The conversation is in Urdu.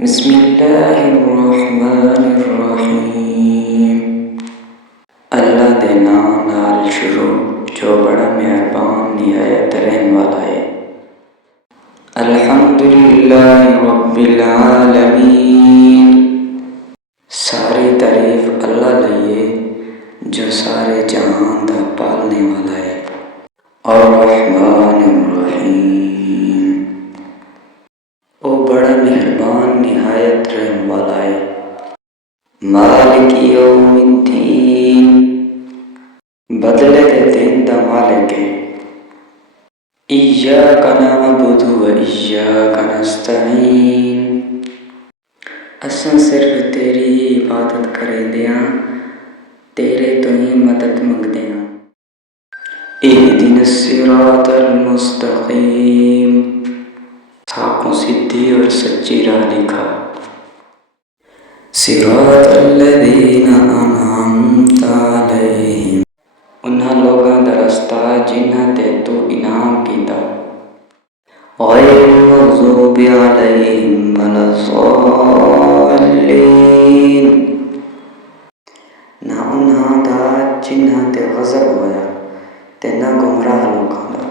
بسم اللہ الرحمن الرحیم۔ اللہ دے نام نال شروع جو بڑا مہربان نہایت رحم والا ہے۔ الحمدللہ رب العالمین، ساری تعریف اللہ لئیے جو سارے جہان دا پالنے والا ہے۔ الرحمن الرحیم، او بڑا مہربان نہایت رحم والا ہے۔ مالک یوم الدین، بدلے دے دن دا مالک ہے۔ ایاک نعبد و ایاک نستعین، اساں صرف تیری ہی عبادت کریندیاں، تیرے تو ہی مدد منگدیاں۔ اہدنا الصراط المستقیم، ساکوں سدھی اور سچی راہ دکھا۔ صراط الذین انعمت علیہم، انہاں لوگاں دا رستہ جنہاں تے تو انعام کیتا۔ غیر المغضوب علیہم ولا الضالین، نہ انہاں دا جنہاں تے غضب ہویا تے نہ گمراہ لوگاں دا۔